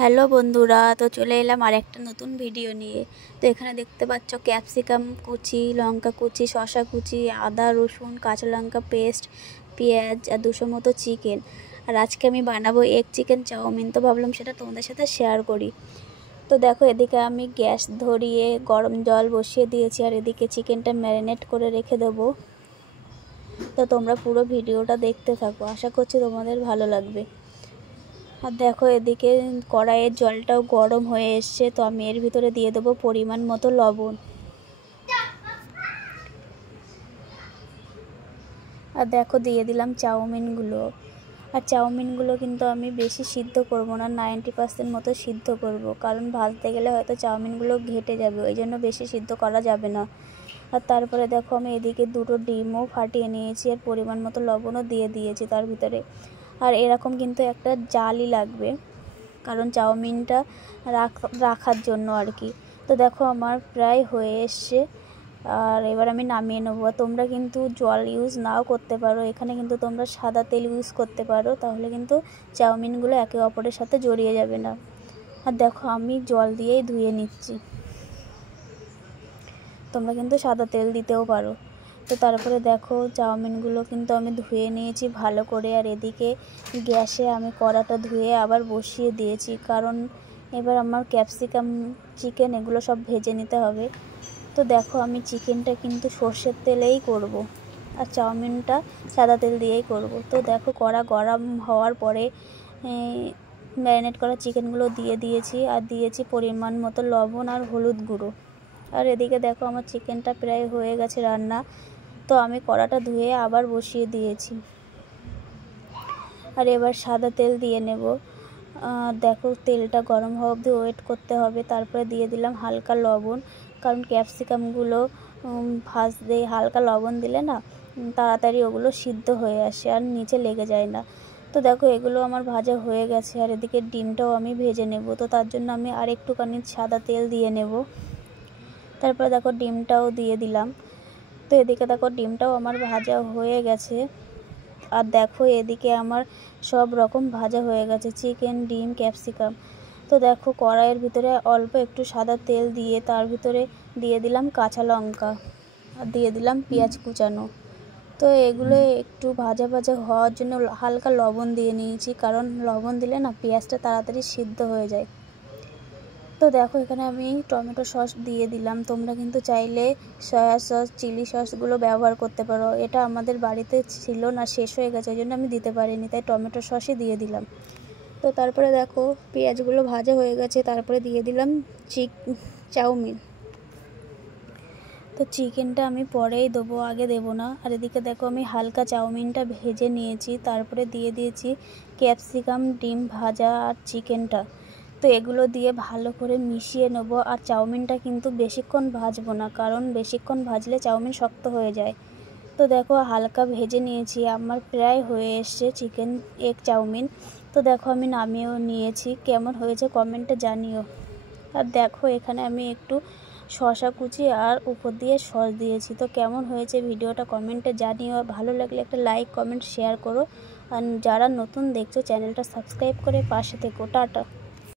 Hello বন্ধুরা, তো চলে এলাম আর একটা নতুন ভিডিও নিয়ে। তো এখানে দেখতে পাচ্ছ ক্যাপসিকাম কুচি, লঙ্কা কুচি, শসা কুচি, আদা রসুন কাঁচা লঙ্কা পেস্ট, পেঁয়াজ আর 200 মতো চিকেন। আর আজকে আমি বানাবো এগ চিকেন চাউমিন। তো ভাবলাম সেটা তোমাদের সাথে শেয়ার করি। তো দেখো, এদিকে আমি গ্যাস ধরিয়ে গরম জল বসিয়ে দিয়েছি আর এদিকে চিকেনটা ম্যারিনেট করে রেখে দেবো। তো তোমরা পুরো ভিডিওটা দেখতে থাকো, আশা করছি তোমাদের ভালো লাগবে। আর দেখো, এদিকে কড়াইয়ের জলটাও গরম হয়ে এসছে। তো আমি এর ভিতরে দিয়ে দেবো পরিমাণ মতো লবণ। আর দেখো, দিয়ে দিলাম চাউমিনগুলো। আর চাউমিনগুলো কিন্তু আমি বেশি সিদ্ধ করব না, 90% মতো সিদ্ধ করব, কারণ ভাজতে গেলে হয়তো চাউমিনগুলো ঘেটে যাবে, ওই জন্য বেশি সিদ্ধ করা যাবে না। আর তারপরে দেখো, আমি এদিকে 2টো ডিমও ফাটিয়ে নিয়েছি আর পরিমাণ মতো লবণও দিয়ে দিয়েছি তার ভিতরে। আর এরকম কিন্তু একটা জালি লাগবে, কারণ চাউমিনটা রাখার জন্য আর কি। তো দেখো, আমার প্রায় হয়ে এসছে। আর এবার আমি নামিয়ে নেবো। তোমরা কিন্তু জল ইউজ নাও করতে পারো, এখানে কিন্তু তোমরা সাদা তেল ইউজ করতে পারো, তাহলে কিন্তু চাউমিনগুলো একে অপরের সাথে জড়িয়ে যাবে না। আর দেখো, আমি জল দিয়েই ধুয়ে নিচ্ছি, তোমরা কিন্তু সাদা তেল দিতেও পারো। তো তারপরে দেখো, চাউমিনগুলো কিন্তু আমি ধুয়ে নিয়েছি ভালো করে। আর এদিকে গ্যাসে আমি কড়াটা ধুয়ে আবার বসিয়ে দিয়েছি, কারণ এবার আমার ক্যাপসিকাম চিকেন এগুলো সব ভেজে নিতে হবে। তো দেখো, আমি চিকেনটা কিন্তু সর্ষের তেলেই করব আর চাউমিনটা সাদা তেল দিয়েই করব। তো দেখো, কড়া গরম হওয়ার পরে ম্যারিনেট করা চিকেনগুলো দিয়ে দিয়েছি আর দিয়েছি পরিমাণ মতো লবণ আর হলুদ গুঁড়ো। আর এদিকে দেখো, আমার চিকেনটা প্রায় হয়ে গেছে রান্না। তো আমি কড়াটা ধুয়ে আবার বসিয়ে দিয়েছি। আর এবার সাদা তেল দিয়ে নেব। দেখো, তেলটা গরম হওয়া অবধি ওয়েট করতে হবে। তারপরে দিয়ে দিলাম হালকা লবণ, কারণ ক্যাপসিকামগুলো ভাজতে হালকা লবণ দিলে না তাড়াতাড়ি ওগুলো সিদ্ধ হয়ে আসে আর নিচে লেগে যায় না। তো দেখো, এগুলো আমার ভাজা হয়ে গেছে। আর এদিকে ডিমটাও আমি ভেজে নেব, তো তার জন্য আমি আর একটুখানি সাদা তেল দিয়ে নেব। তারপরে দেখো, ডিমটাও দিয়ে দিলাম। তো এদিকে দেখো, ডিমটাও আমার ভাজা হয়ে গেছে। আর দেখো, এদিকে আমার সব রকম ভাজা হয়ে গেছে, চিকেন, ডিম, ক্যাপসিকাম। তো দেখো, কড়াইয়ের ভিতরে অল্প একটু সাদা তেল দিয়ে তার ভিতরে দিয়ে দিলাম কাঁচা লঙ্কা আর দিয়ে দিলাম পেঁয়াজ কুচানো। তো এগুলো একটু ভাজা ভাজা হওয়ার জন্য হালকা লবণ দিয়ে নিয়েছি, কারণ লবণ দিলে না পেঁয়াজটা তাড়াতাড়ি সিদ্ধ হয়ে যায়। তো দেখো, এখানে আমি টমেটো সস দিয়ে দিলাম। তোমরা কিন্তু চাইলে সয়া সস, চিলি সসগুলো ব্যবহার করতে পারো। এটা আমাদের বাড়িতে ছিল না, শেষ হয়ে গেছে, ওই জন্য আমি দিতে পারিনি, তাই টমেটো সসই দিয়ে দিলাম। তো তারপরে দেখো, পেঁয়াজগুলো ভাজা হয়ে গেছে, তারপরে দিয়ে দিলাম চাউমিন। তো চিকেনটা আমি পরেই দেবো, আগে দেবো না। আর এদিকে দেখো, আমি হালকা চাউমিনটা ভেজে নিয়েছি, তারপরে দিয়ে দিয়েছি ক্যাপসিকাম, ডিম ভাজা আর চিকেনটা। তো এগুলো দিয়ে ভালো করে মিশিয়ে নেবো। আর চাউমিনটা কিন্তু বেশিক্ষণ ভাজবো না, কারণ বেশিক্ষণ ভাজলে চাউমিন শক্ত হয়ে যায়। তো দেখো, হালকা ভেজে নিয়েছি, আমার প্রায় হয়ে এসছে চিকেন এগ চাউমিন। তো দেখো, আমি নামিয়েও নিয়েছি, কেমন হয়েছে কমেন্টে জানিও। আর দেখো, এখানে আমি একটু শসা কুচি আর উপর দিয়ে সস দিয়েছি। তো কেমন হয়েছে ভিডিওটা কমেন্টে জানিও। ভালো লাগলে একটা লাইক, কমেন্ট, শেয়ার করো। আর যারা নতুন দেখছো চ্যানেলটা সাবস্ক্রাইব করে পাশে থেকো। টাটা।